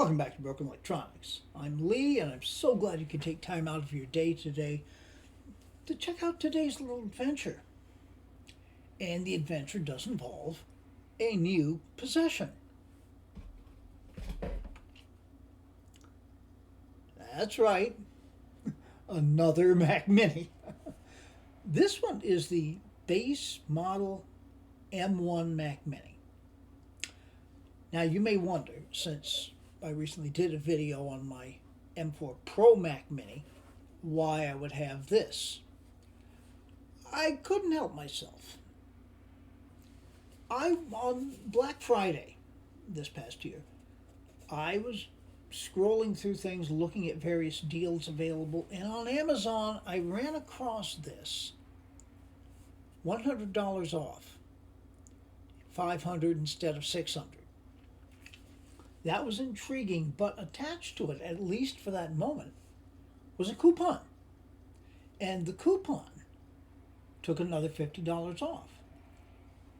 Welcome back to Broken Electronics. I'm Lee, and I'm so glad you could take time out of your day today to check out today's little adventure. And the adventure does involve a new possession. That's right, another Mac Mini. This one is the base model M1 Mac Mini. Now you may wonder, since I recently did a video on my M4 Pro Mac Mini, why I would have this. I couldn't help myself. On Black Friday this past year, I was scrolling through things, looking at various deals available, and on Amazon I ran across this. $100 off, $500 instead of $600. That was intriguing, but attached to it, at least for that moment, was a coupon. And the coupon took another $50 off.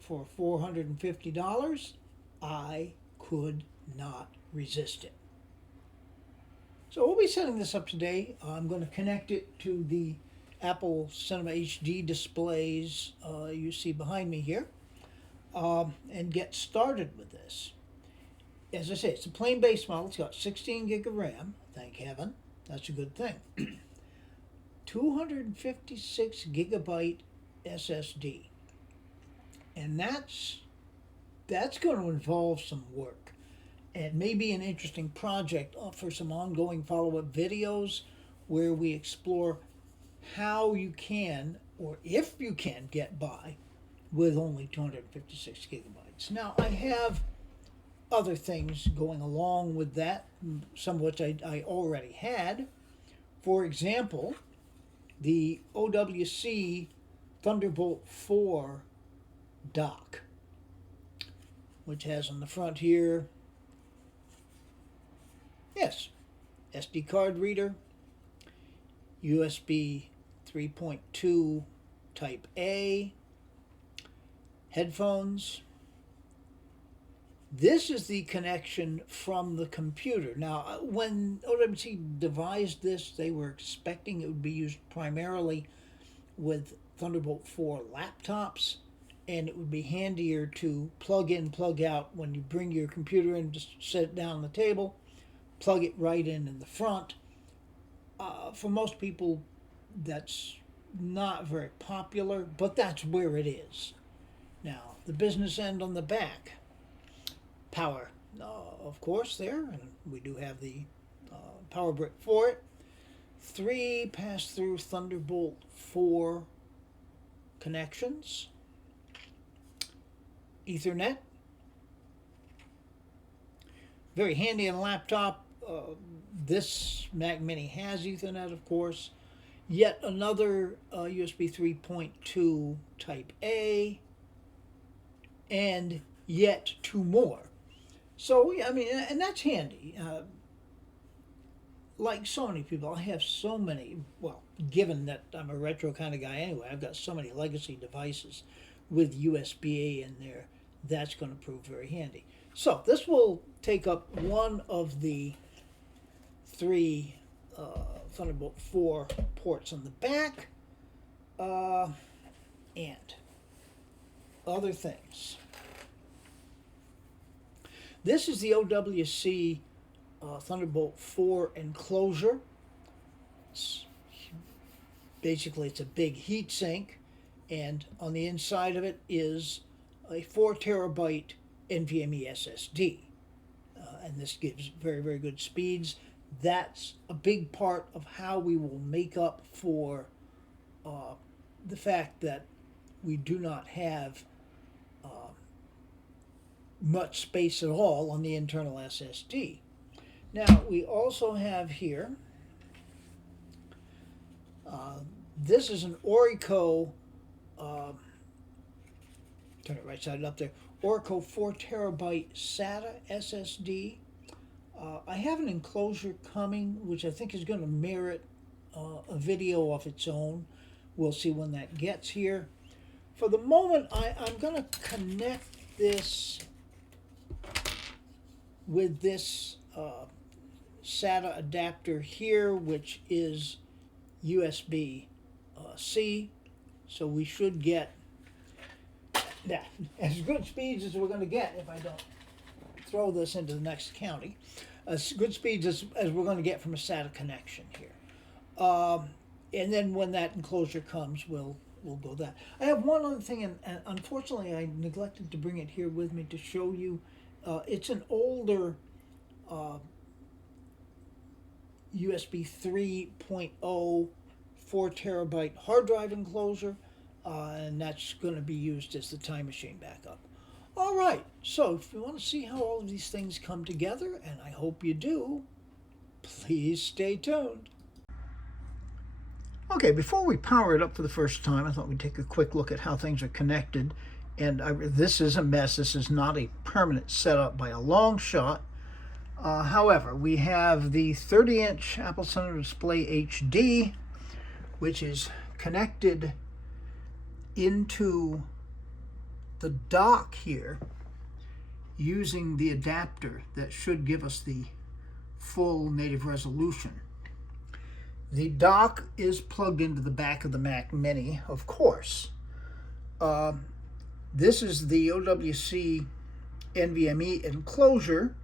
For $450, I could not resist it. So we'll be setting this up today. I'm going to connect it to the Apple Cinema HD displays you see behind me here, and get started with this. As I say, it's a plain base model. It's got 16 gig of RAM, thank heaven. That's a good thing. 256 gigabyte SSD. And that's going to involve some work. And maybe an interesting project for some ongoing follow-up videos where we explore how you can, or if you can, get by with only 256 gigabytes. Now, I have other things going along with that, some of which I already had. For example, the OWC Thunderbolt 4 dock, which has on the front here, yes, SD card reader, USB 3.2 Type A, headphones. This is the connection from the computer. Now, when OWC devised this, they were expecting it would be used primarily with Thunderbolt 4 laptops, and it would be handier to plug in, plug out. When you bring your computer in, just set it down on the table, plug it right in the front. For most people, that's not very popular, but that's where it is. Now, the business end on the back. Power, of course, there, and we do have the power brick for it. 3 pass-through Thunderbolt 4 connections. Ethernet. Very handy on a laptop. This Mac Mini has Ethernet, of course. Yet another USB 3.2 Type A, and yet 2 more. So, I mean, and that's handy. Like so many people, I have so many, well, given that I'm a retro kind of guy anyway, I've got so many legacy devices with USB-A in there. That's going to prove very handy. So, this will take up one of the 3 Thunderbolt 4 ports on the back, and other things. This is the OWC Thunderbolt 4 enclosure. Basically, it's a big heat sink, and on the inside of it is a 4 terabyte NVMe SSD. And this gives very, very good speeds. That's a big part of how we will make up for the fact that we do not have much space at all on the internal SSD. Now, we also have here, this is an Orico, turn it right side up there, Orico 4 terabyte SATA SSD. I have an enclosure coming, which I think is going to merit a video of its own. We'll see when that gets here. For the moment, I'm going to connect this with this SATA adapter here, which is USB C. So we should get that as good speeds as we're going to get if I don't throw this into the next county. As good speeds as we're going to get from a SATA connection here. And then when that enclosure comes, we'll go that. I have one other thing, and unfortunately I neglected to bring it here with me to show you. It's an older USB 3.0 4 terabyte hard drive enclosure, and that's going to be used as the time machine backup. All right, so if you want to see how all of these things come together, and I hope you do, please stay tuned. Okay, before we power it up for the first time, I thought we'd take a quick look at how things are connected. And this is a mess. This is not a permanent setup by a long shot. However, we have the 30-inch Apple Center Display HD, which is connected into the dock here using the adapter that should give us the full native resolution. The dock is plugged into the back of the Mac Mini, of course. This is the OWC NVMe enclosure,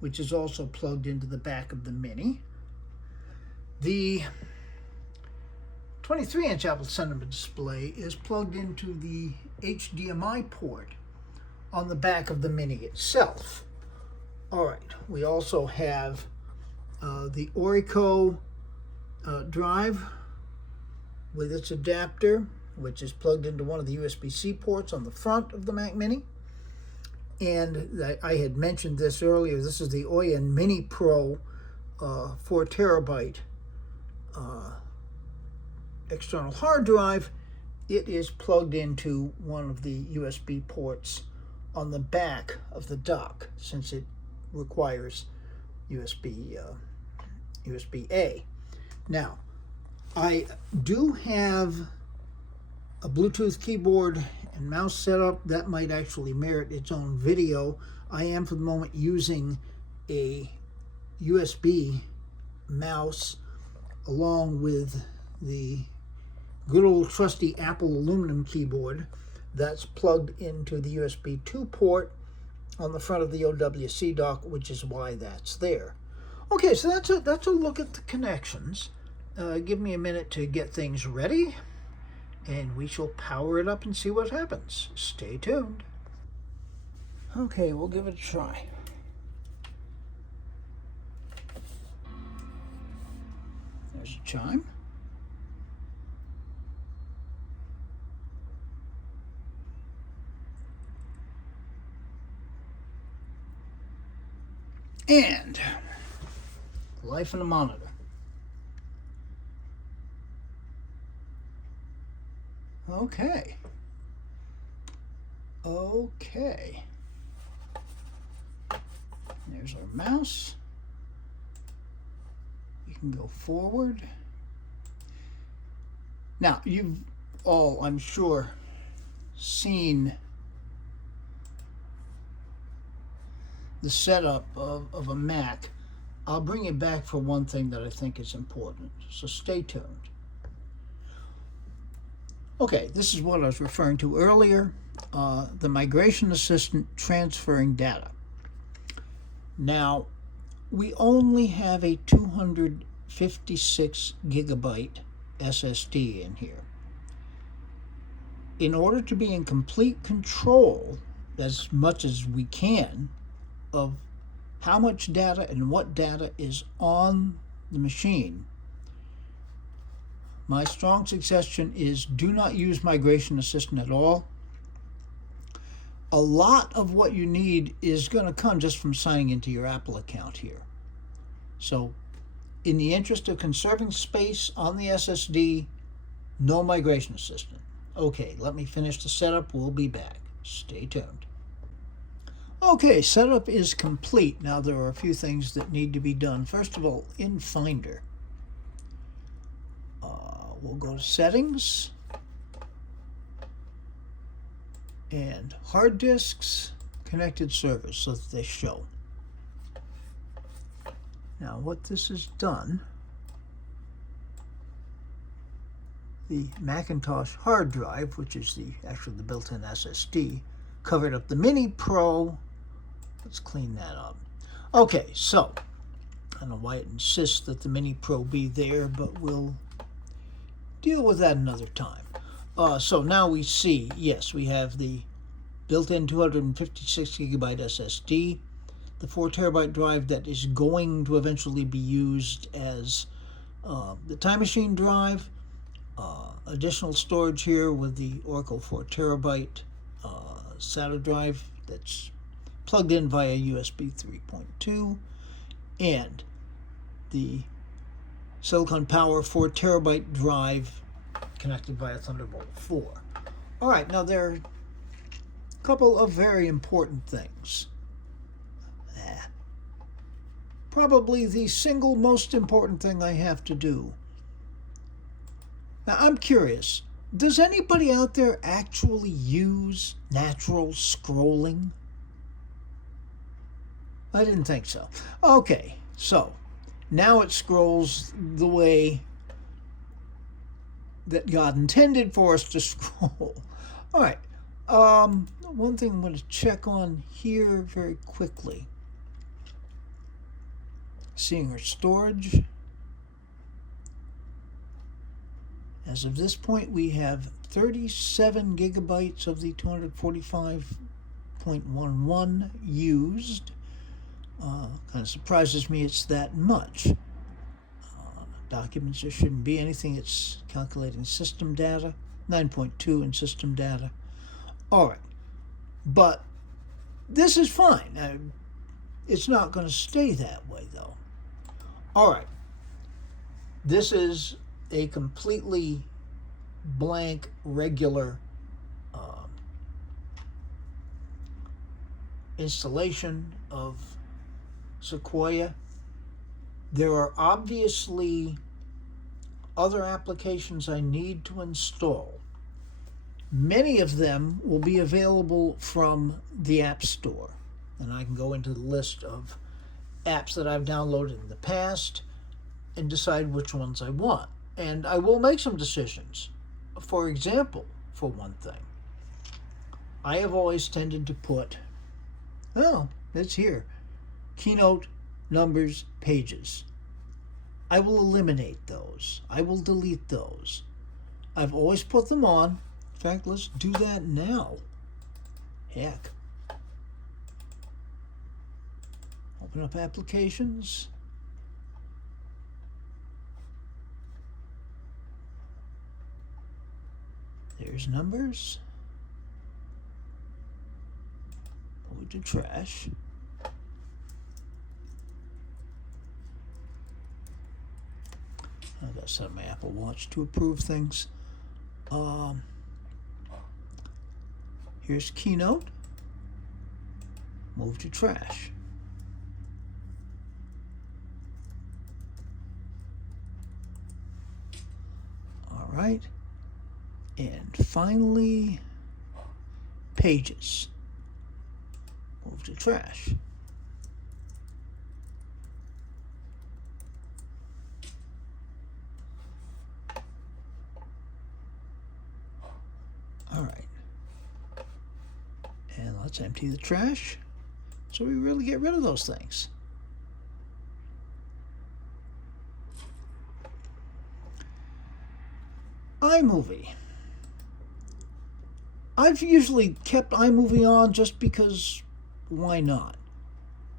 which is also plugged into the back of the Mini. The 23-inch Apple Cinema display is plugged into the HDMI port on the back of the Mini itself. All right, we also have the Orico drive with its adapter, which is plugged into one of the USB-C ports on the front of the Mac Mini. And I had mentioned this earlier. This is the Oyen Mini Pro 4 terabyte external hard drive. It is plugged into one of the USB ports on the back of the dock, since it requires USB-A. Now, I do have a Bluetooth keyboard and mouse setup that might actually merit its own video. I am for the moment using a USB mouse along with the good old trusty Apple aluminum keyboard that's plugged into the USB 2 port on the front of the OWC dock, which is why that's there. Okay, so that's a look at the connections. Give me a minute to get things ready, and we shall power it up and see what happens. Stay tuned. Okay, we'll give it a try. There's a chime. And life in a monitor. Okay. There's our mouse. You can go forward. Now, you've all, I'm sure, seen the setup of a Mac. I'll bring it back for one thing that I think is important, so stay tuned. Okay, this is what I was referring to earlier, the Migration Assistant transferring data. Now, we only have a 256 gigabyte SSD in here. In order to be in complete control, as much as we can, of how much data and what data is on the machine, my strong suggestion is do not use Migration Assistant at all. A lot of what you need is going to come just from signing into your Apple account here. So, in the interest of conserving space on the SSD, no Migration Assistant. Okay, let me finish the setup. We'll be back. Stay tuned. Okay, setup is complete. Now there are a few things that need to be done. First of all, in Finder, we'll go to Settings and Hard Disks, Connected Servers, so that they show. Now what this has done, the Macintosh hard drive, which is actually the built-in SSD, covered up the Mini Pro. Let's clean that up. Okay, so I don't know why it insists that the Mini Pro be there, but we'll deal with that another time. So now we see, yes, we have the built-in 256 gigabyte SSD, the 4 terabyte drive that is going to eventually be used as the Time Machine drive, additional storage here with the Oracle 4 terabyte SATA drive that's plugged in via USB 3.2, and the Silicon Power 4 terabyte drive connected via Thunderbolt 4. All right, now there are a couple of very important things. Probably the single most important thing I have to do. Now, I'm curious, does anybody out there actually use natural scrolling? I didn't think so. Okay, so now it scrolls the way that God intended for us to scroll. All right, one thing I'm going to check on here very quickly. Seeing our storage. As of this point, we have 37 gigabytes of the 245.11 used. Kind of surprises me it's that much. Documents, there shouldn't be anything. It's calculating system data, 9.2 in system data. All right, but this is fine. It's not going to stay that way, though. All right, this is a completely blank, regular installation of Sequoia. There are obviously other applications I need to install. Many of them will be available from the App Store, and I can go into the list of apps that I've downloaded in the past and decide which ones I want. And I will make some decisions. For example, for one thing, I have always tended to put, well, it's here, Keynote, Numbers, Pages. I will eliminate those. I will delete those. I've always put them on. In fact, let's do that now. Heck. Open up applications. There's Numbers. Move to trash. I've got to set up my Apple Watch to approve things. Here's Keynote. Move to trash. All right. And finally, Pages. Move to trash. All right. And let's empty the trash so we really get rid of those things. iMovie. I've usually kept iMovie on just because why not?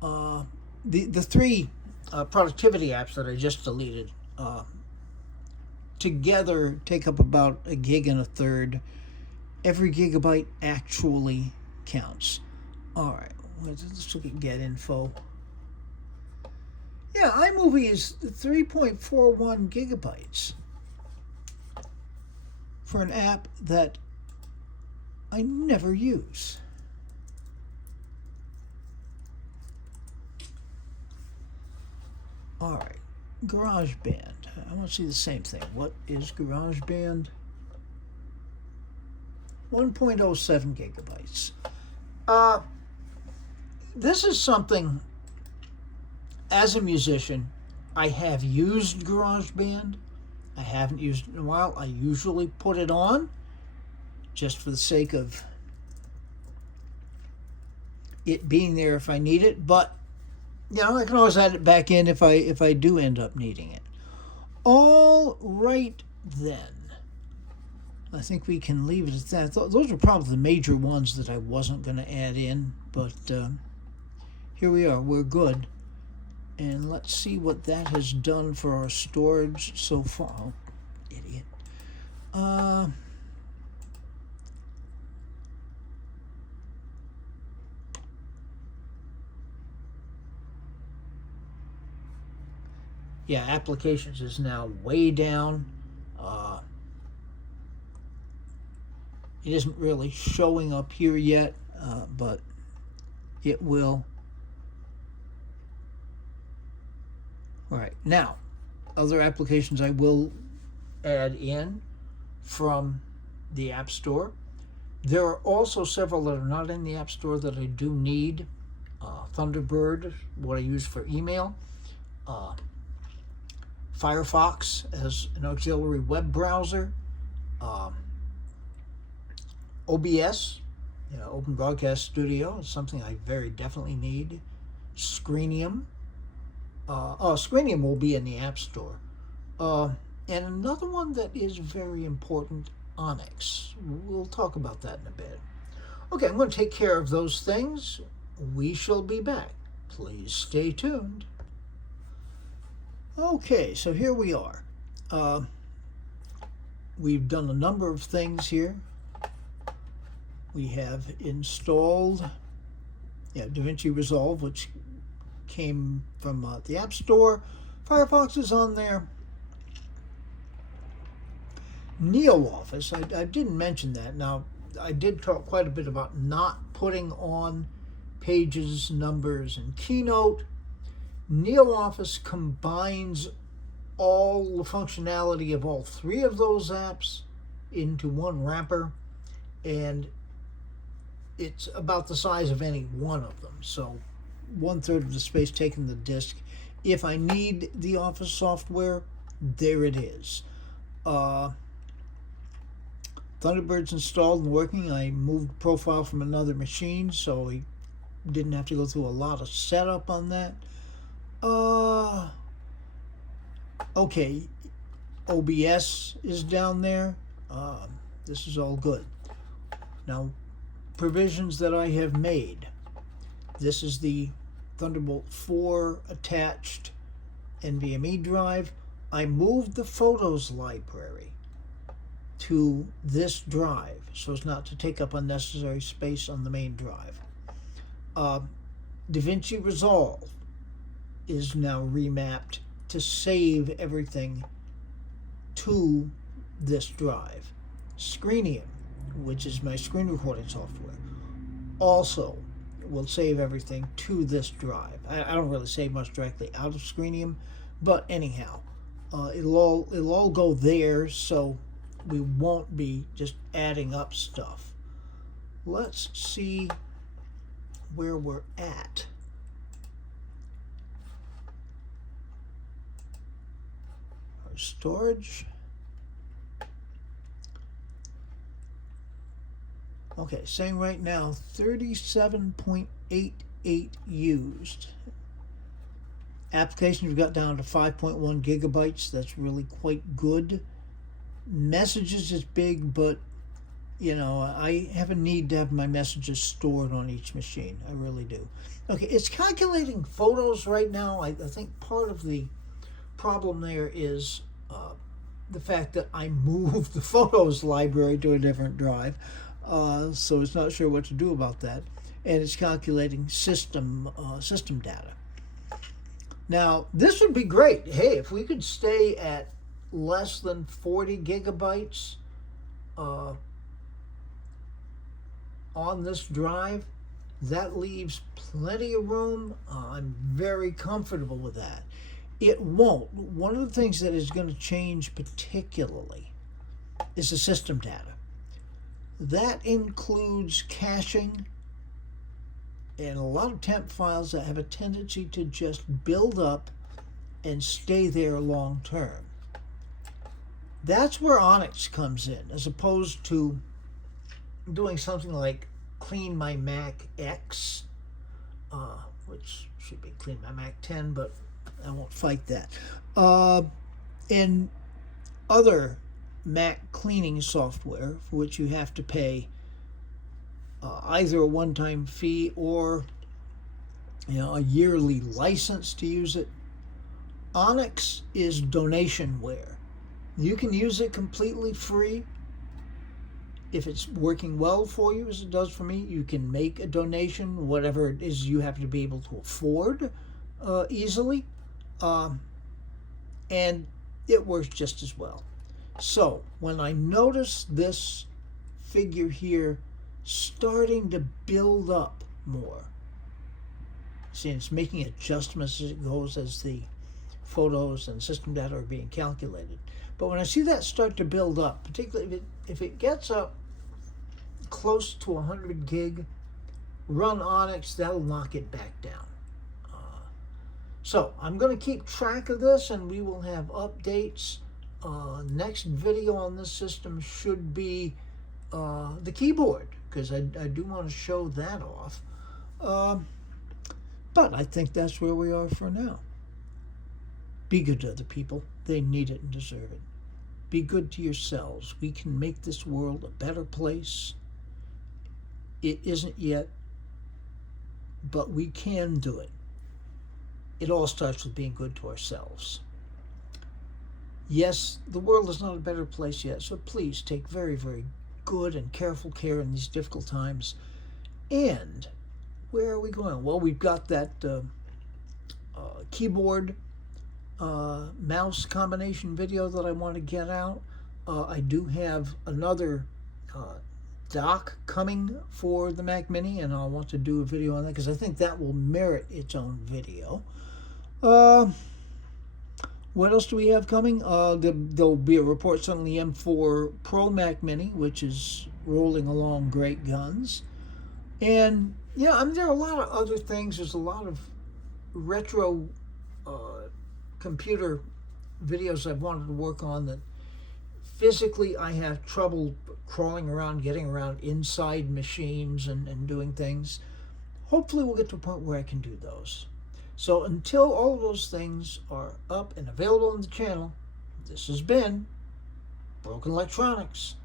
The three productivity apps that I just deleted together take up about 1.33 gigs. Every gigabyte actually counts. All right, let's look at Get Info. Yeah, iMovie is 3.41 gigabytes for an app that I never use. All right, GarageBand. I want to see the same thing. What is GarageBand? 1.07 gigabytes. This is something as a musician, I have used GarageBand. I haven't used it in a while. I usually put it on just for the sake of it being there if I need it. But I can always add it back in if I do end up needing it. All right then. I think we can leave it at that. Those are probably the major ones that I wasn't going to add in, but here we are. We're good. And let's see what that has done for our storage so far. Oh, idiot. Yeah, applications is now way down. It isn't really showing up here yet, but it will. All right, now, other applications I will add in from the App Store. There are also several that are not in the App Store that I do need. Thunderbird, what I use for email. Firefox as an auxiliary web browser. OBS, Open Broadcast Studio, is something I very definitely need. Screenium. Screenium will be in the App Store. And another one that is very important, Onyx. We'll talk about that in a bit. Okay, I'm going to take care of those things. We shall be back. Please stay tuned. Okay, so here we are. We've done a number of things here. We have installed DaVinci Resolve, which came from the App Store. Firefox is on there. NeoOffice, I didn't mention that. Now, I did talk quite a bit about not putting on pages, numbers, and Keynote. NeoOffice combines all the functionality of all three of those apps into one wrapper, and it's about the size of any one of them. So 1/3 of the space taken the disk. If I need the Office software, there it is. Thunderbird's installed and working. I moved profile from another machine, so I didn't have to go through a lot of setup on that. Okay, OBS is down there. This is all good. Now, provisions that I have made. This is the Thunderbolt 4 attached NVMe drive. I moved the Photos library to this drive so as not to take up unnecessary space on the main drive. DaVinci Resolve is now remapped to save everything to this drive. Screenium, which is my screen recording software, also will save everything to this drive. I don't really save much directly out of Screenium, but anyhow, it'll all go there, so we won't be just adding up stuff. Let's see where we're at. Our storage. Okay, saying right now 37.88 used. Applications we've got down to 5.1 gigabytes. That's really quite good. Messages is big, but I have a need to have my messages stored on each machine. I really do. Okay, it's calculating photos right now. I think part of the problem there is the fact that I moved the Photos library to a different drive. So it's not sure what to do about that. And it's calculating system data. Now, this would be great. Hey, if we could stay at less than 40 gigabytes on this drive, that leaves plenty of room. I'm very comfortable with that. It won't. One of the things that is going to change particularly is the system data. That includes caching and a lot of temp files that have a tendency to just build up and stay there long term. That's where Onyx comes in, as opposed to doing something like Clean My Mac X, which should be Clean My Mac 10, but I won't fight that. And other Mac cleaning software for which you have to pay either a one-time fee or a yearly license to use it. Onyx is donationware. You can use it completely free. If it's working well for you, as it does for me, you can make a donation, whatever it is you have to be able to afford easily. And it works just as well. So when I notice this figure here starting to build up more, see, it's making adjustments as it goes, as the photos and system data are being calculated. But when I see that start to build up, particularly if it gets up close to 100 gig, run Onyx, that'll knock it back down. So I'm going to keep track of this, and we will have updates. Next video on this system should be the keyboard, because I do want to show that off. But I think that's where we are for now. Be good to other people. They need it and deserve it. Be good to yourselves. We can make this world a better place. It isn't yet, but we can do it. It all starts with being good to ourselves. Yes, the world is not a better place yet, so please take very, very good and careful care in these difficult times. And where are we going? Well, we've got that keyboard mouse combination video that I want to get out. I do have another dock coming for the Mac Mini, and I'll want to do a video on that because I think that will merit its own video. What else do we have coming? There'll be a report on the M4 Pro Mac Mini, which is rolling along great guns. And yeah, I mean, there are a lot of other things. There's a lot of retro computer videos I've wanted to work on that physically I have trouble crawling around, getting around inside machines and doing things. Hopefully we'll get to a point where I can do those. So until all of those things are up and available on the channel, this has been Broken Electronics.